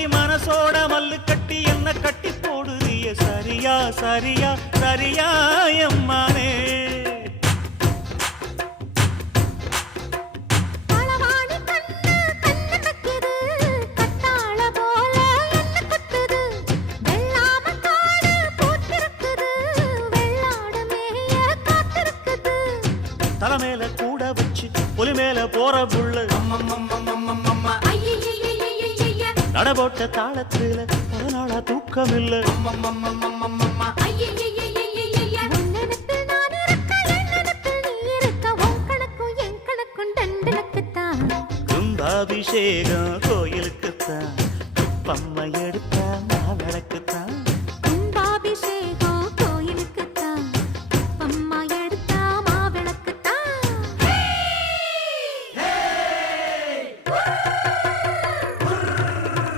கட்டி மனசோட மல்லு கட்டி என்ன கட்டி போடுறிய சரியா சரியா சரியா எம்மானே தலைமையில கூட வச்சு புலி மேல போற புள்ள நடபோட்ட தாளத்துல பல நாளா தூக்கம் இல்ல கும்பாபிஷேகம் கோயிலுக்குத்தான் பம்மை எடுத்தா விளக்குத்தான்